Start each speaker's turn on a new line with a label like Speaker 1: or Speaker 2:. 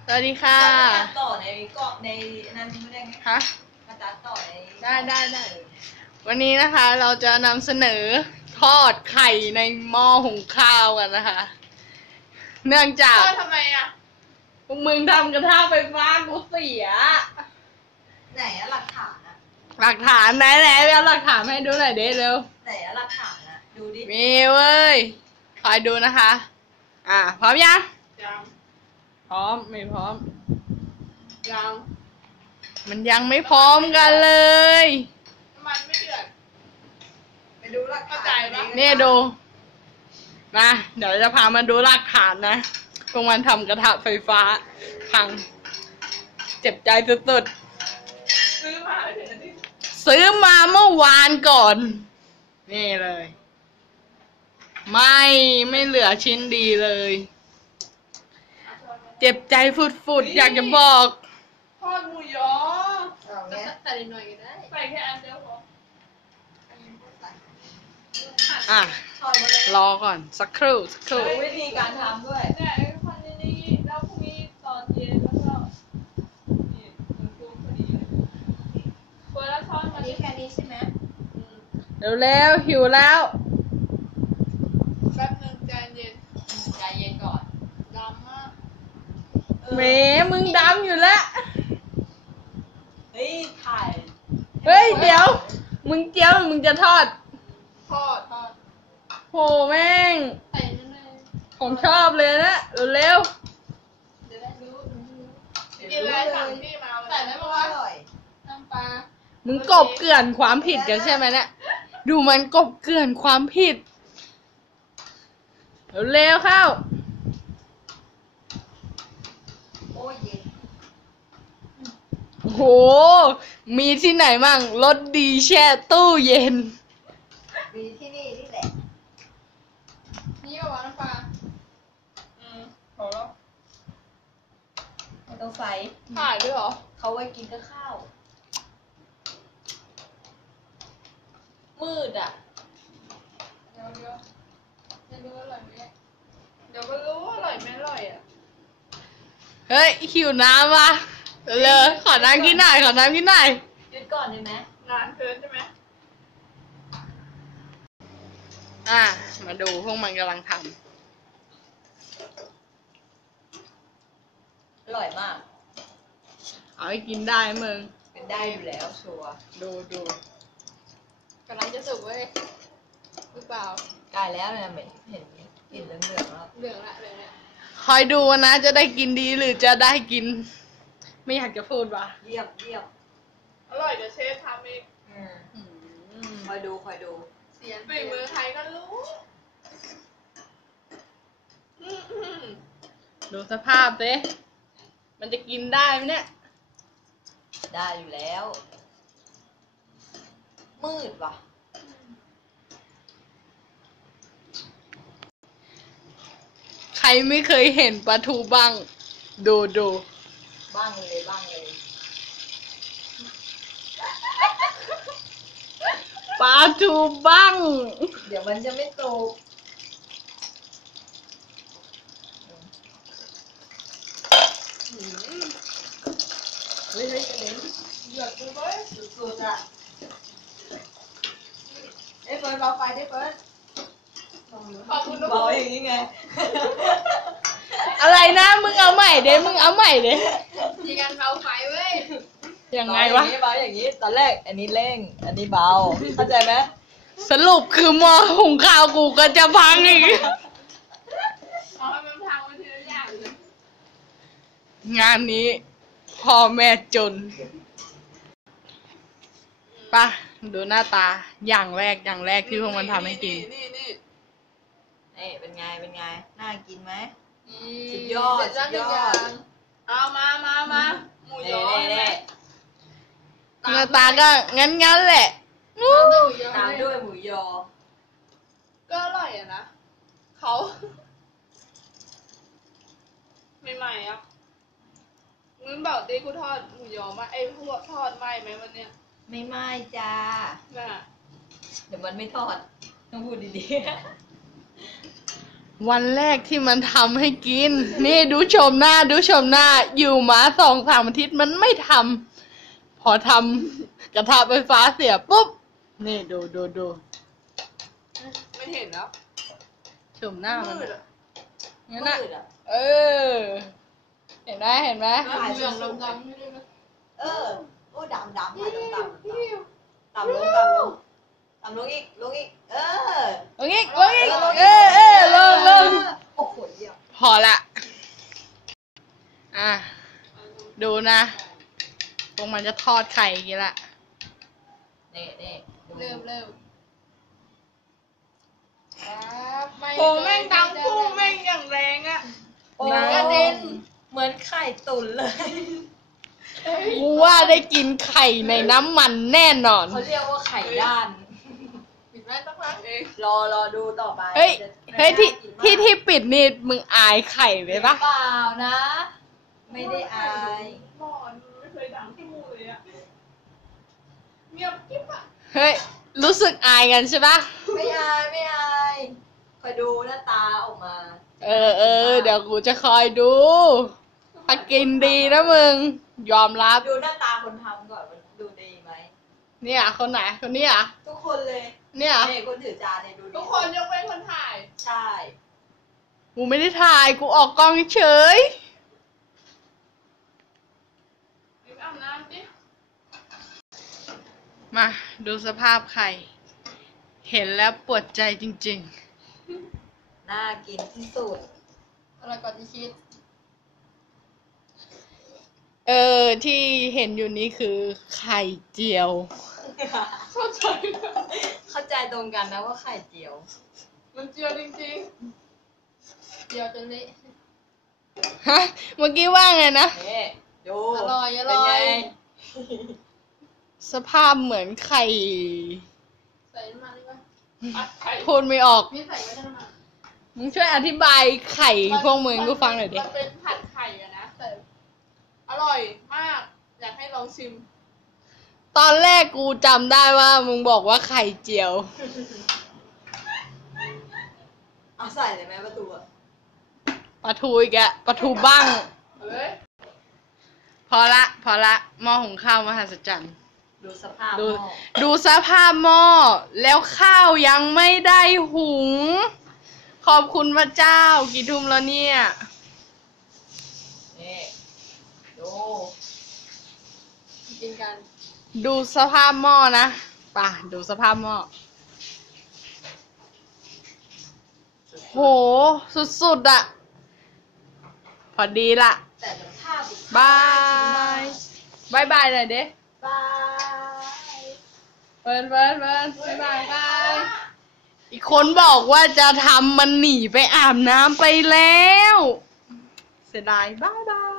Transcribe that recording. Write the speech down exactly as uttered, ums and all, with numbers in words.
Speaker 1: สวัสดีค่ะ
Speaker 2: มาต่อในเกาะในนั้นไม่ได้ไง
Speaker 1: ฮะ
Speaker 2: มาตัดต่อใน
Speaker 1: ได้ได้ได้วันนี้นะคะเราจะนำเสนอทอดไข่ในหม้อหุงข้าวกันนะคะ เนื่องจาก
Speaker 3: ทอดทำไมอ่ะ
Speaker 1: พวกมึงทำกระทะไฟฟ้ากูเสีย
Speaker 2: ไหนอะหลักฐานอะ
Speaker 1: หลักฐานไหนไหนเอาหลักฐานให้ดูหน่อยเด้เร็ว
Speaker 2: ไหนอะหลักฐานอะดูดิ
Speaker 1: มีเว้ยคอยดูนะคะอ่าพร้อมยัง
Speaker 3: ยัง
Speaker 1: พร้อมไม่พร้อม
Speaker 3: ยัง
Speaker 1: มันยังไม่พร้อมกันเลย
Speaker 3: น้ำมันไม่เดือด
Speaker 2: ไปดูหลักฐาน
Speaker 1: นี่ดูนะเดี๋ยวจะพามาดูหลักฐานนะพวกมันทำกระทะไฟฟ้าพังเจ็บใจสุด
Speaker 3: ๆซื้อมาเลยดิ
Speaker 1: ซื้อมาเมื่อวานก่อนนี่เลยไม่ไม่เหลือชิ้นดีเลยเจ็บใจฟุดๆอยากจะบอก
Speaker 3: ทอดหมูยอ
Speaker 2: ใส่หน่อยก็ได้
Speaker 3: ใส่แค่อันเดียวพอ
Speaker 1: อ่ะรอก่อนสักครู่สักครู่
Speaker 2: วิธีการทำด้วย
Speaker 3: เนี่ยไอ้คนนี้แล้วพรุ่งนี้ตอนเย็นแล้วก็นี่มันคุ้มพอดีเลยเปิดแล้วช้อนมา
Speaker 2: นี้แค่นี้ใช่ไหม
Speaker 1: เร็วๆหิวแล้ว
Speaker 3: แป๊บนึงใจเย็น
Speaker 2: ใจเย็นก่อน
Speaker 3: ดำมาก
Speaker 1: เมมึงดำอยู่แล้ว
Speaker 2: เฮ้ยถ่าย
Speaker 1: เฮ้ยเดี๋ยวมึงเจียวมึงจะทอด
Speaker 3: ทอดทอด
Speaker 1: โหแม่ง
Speaker 3: ใส่นั่นเลย
Speaker 1: ผมชอบเลยนะเร็ว
Speaker 3: เดี๋ยวได้รู้กินอะไรสั่งพี่มาใส่ได้ปะวะน้ำปลา
Speaker 1: มึงกบเกลื่อนความผิดกันใช่ไหมเนี่ยดูมันกบเกลื่อนความผิดเร็วเข้า
Speaker 2: โอ้ยเย็น
Speaker 1: โหมีที่ไหนมั่งรสดีแช่ตู้เย็น
Speaker 2: มีที่นี่นี่แหละ
Speaker 3: นี่เอาน้ำปลาอืมพอแล้ว
Speaker 2: ไม่ต้องใส่
Speaker 3: ถ่ายด้วยเหรอ
Speaker 2: เขาไว้กินกับข้าวมืดอ่ะ
Speaker 3: เดี๋ยวเดี๋ยวจะรู้อร่อยไหมเดี๋ยวก็รู้ว่าอร่อยไม่อร่อยอ่ะ
Speaker 1: เฮ้ยหิวน้ำวะเลยขอน้ำกินหน่อยขอน้ำกินหน่อย
Speaker 2: หยุดก่อนได้ไหม
Speaker 3: นานเกินใช่ไหม
Speaker 1: อ่ะมาดูพวกมันกำลังทำ
Speaker 2: อร่อยมาก
Speaker 1: เอาให้กินได้มึง
Speaker 2: เป็นได้อยู่แล้วชัวร์
Speaker 1: ดูดู
Speaker 3: กำลังจะสุกเว้ยหรือเปล่า
Speaker 2: ได้แล้วเนี่ยไม่เห็นกลิ่นเหลืองๆแล้ว
Speaker 3: เหลืองละเหลืองละ
Speaker 1: คอยดูนะจะได้กินดีหรือจะได้กินไม่อยากจะพูดว่ะ
Speaker 2: เยี่ยมเยี่ยม
Speaker 3: อร่อยเดี๋ยวเชฟทำเอง
Speaker 2: คอยดูคอยดู
Speaker 3: เสียงฝีมือใครก็รู้
Speaker 1: ดูสภาพสิมันจะกินได้ไหมเนี่ย
Speaker 2: ได้อยู่แล้วมืดว่ะ
Speaker 1: ใครไม่เคยเห็นปลาทูบ้างดูดู
Speaker 2: บ้างเลยบ้างเลย
Speaker 1: ปลาทูบ้าง
Speaker 2: เดี๋ยวมันจะไม่โตเฮ้ยเฮ้ยกระเด็นหยดไปเลยสุดๆอ่ะเอ้ยเฟิร์นเบาไฟได้เฟิร์น
Speaker 3: ขอบคุณทุกคน
Speaker 2: เบาอย่างนี้ไง
Speaker 1: อะไรนะมึงเอาใหม่เด้มึงเอาใหม่เด้
Speaker 3: มีการเบาไฟเว้ย
Speaker 1: ยังไงวะ
Speaker 2: เบาอย่างนี้ตอนแรกอันนี้เร่งอันนี้เบาเข้าใจไหม
Speaker 1: สรุปคือหม้อหุงข้าวกูก็จะพังอีก
Speaker 3: เอาให้มันพังไปทีละอย่างเลย
Speaker 1: งานนี้พ่อแม่จนป่ะดูหน้าตาอย่างแรกอย่างแรกที่พวกมันทำให้กิน
Speaker 3: นี่นี่
Speaker 2: นี่เป็นไงเป็นไงน่ากินไหมสุ
Speaker 3: สุ
Speaker 2: ด
Speaker 3: ด
Speaker 2: ย
Speaker 3: ย
Speaker 2: อ
Speaker 3: อ
Speaker 2: ด
Speaker 3: ดสุดยอดเอามามามาหมูยอ
Speaker 2: เน่
Speaker 1: หน้าตาก็งั้นงั้นแหละ
Speaker 2: ตามด้วยหมูยอ
Speaker 3: ก็อร่อยอะนะเขาใหม่ๆอ่ะมึงบอกดิกูทอดหมูยอมาไอ้พวกทอดไหมไหมวันเนี้ย
Speaker 2: ไม่ไหม้จ้า
Speaker 3: น่ะ
Speaker 2: เดี๋ยวมันไม่ทอดต้องพูดดี
Speaker 1: วันแรกที่มันทำให้กิน นี่ดูชมหน้าดูชมหน้า อยู่มาสองสามอาทิตย์มันไม่ทำพอทำกระทะไฟฟ้าเสียปุ๊บ นี่ดูดูดู
Speaker 2: ไม่เห็นแล้ว
Speaker 1: ชมหน้ามัน
Speaker 2: มืดอะ
Speaker 1: งั้น
Speaker 2: มื
Speaker 1: น่ะ
Speaker 2: ดอะ
Speaker 1: เออ เห็นไหมเห็นไหม
Speaker 3: เหลืองดำๆไม่ได้ไหม
Speaker 4: เออโอ้ดำดำค่ะดำดำต่ำลงต่ำลงต่ำลงอีกลงอีกเออ
Speaker 1: ลงอีกลงอีกเออเออลงลง
Speaker 4: โอ้โหเยี่ยม
Speaker 1: พอละ อ่ะ ดูนะพวกมันจะทอดไข่กี่ละ
Speaker 4: เน่เน่ดู
Speaker 3: เริ่มเริ่มไม่
Speaker 2: โอ้แม่งดังพุ่งแม่งอย่างแรงอะ
Speaker 4: โอ้กระเด็นเหมือนไข่ตุ๋นเลย
Speaker 1: กูว่าได้กินไข่ในน้ำมันแน่นอน
Speaker 4: เขาเรียกว่าไข่ด้าน
Speaker 3: ปิดไว้สักพักเอง
Speaker 4: รอรอดูต่อไป
Speaker 1: เฮ้ย
Speaker 4: จะ
Speaker 1: เฮ้ยที่
Speaker 4: น่ากินมาก
Speaker 1: ที่ที่ปิดนี่มึงอายไข่ไหมปะ
Speaker 4: เปล่านะ ไม่ได้อาย
Speaker 2: หม้อมันไม่เคยดังพุ่งเลยอะเงียบกิ๊บอะ
Speaker 1: เฮ้ย รู้สึกอายกันใช่ปะ
Speaker 4: ไม่อายไม่อายคอยดูหน้าตาออกมา
Speaker 1: เออเออเดี๋ยวกูจะคอยดูถ้ากินดีนะมึง ยอมรับ
Speaker 4: ดูหน้าตาคนทำก่อนมันดูดีไหม
Speaker 1: เนี่ยคนไหนคนนี้อ่ะ
Speaker 4: ทุกคนเลย
Speaker 1: เนี่ย
Speaker 4: เนี่ยคนถือจานเนี่ยดูดี
Speaker 3: ทุกคนยกเว้นคนถ่าย
Speaker 4: ใช่
Speaker 1: กูไม่ได้ถ่ายกูออกกล้องเฉย
Speaker 3: รีบอาบน้ำดิ
Speaker 1: มาดูสภาพไข่ เห็นแล้วปวดใจจริง
Speaker 4: น่ากินที่สุด
Speaker 3: อะไรก่อนที่คิด
Speaker 1: ๆ เออที่เห็นอยู่นี้คือไข่เจียว
Speaker 3: เข้าใจ
Speaker 4: เข้าใจตรงกันนะว่าไข่เจียว
Speaker 3: มันเจียวจริงๆเจียวจนเละ
Speaker 1: ฮะ เมื่อกี้ว่าไงนะ
Speaker 4: เน่ดู
Speaker 3: อร่อยอร่อย
Speaker 4: เป็นไง
Speaker 1: สภาพเหมือนไข่
Speaker 3: ใส่น้ำมันได้ปะอัดไข่
Speaker 1: พูดไม่ออก
Speaker 3: นี่ใส่ไว้ได้ไหม
Speaker 1: มึงช่วยอธิบายไข่พวกมึงกูฟังหน่อยดิ
Speaker 3: มันเป็นผัดไข่อะนะแต่อร่อยมาก อยากให้ลองชิม
Speaker 1: ตอนแรกกูจำได้ว่ามึงบอกว่าไข่เจียว
Speaker 4: เอาใส่เลยไหมประตูอะ
Speaker 1: ปลาทูอีกอะปลาทูบ้าง
Speaker 3: เอาเลย
Speaker 1: พอละ พอละหม้อหุงข้าวมหัศจรรย์
Speaker 4: ดูสภาพห
Speaker 1: ดู
Speaker 4: ม้อ
Speaker 1: ดูสภาพหม้อ แล้วข้าวยังไม่ได้หุง ขอบคุณพระเจ้า กี่ทุ่มแล้วเนี่ย
Speaker 4: นี่ดู
Speaker 3: กินกัน
Speaker 1: ดูสภาพหม้อนะป่ะ ดูสภาพหม้อ โห สุดๆอะพอดีละ
Speaker 4: แต่สภาพอีก
Speaker 1: บายบายบายหน่อยเด้
Speaker 4: บาย
Speaker 1: เฟิร์นเฟิร์นเฟิร์นบายบายบาย อีกคนบอกว่าจะทำมันหนีไปอาบน้ำไปแล้ว เสียดายบายบาย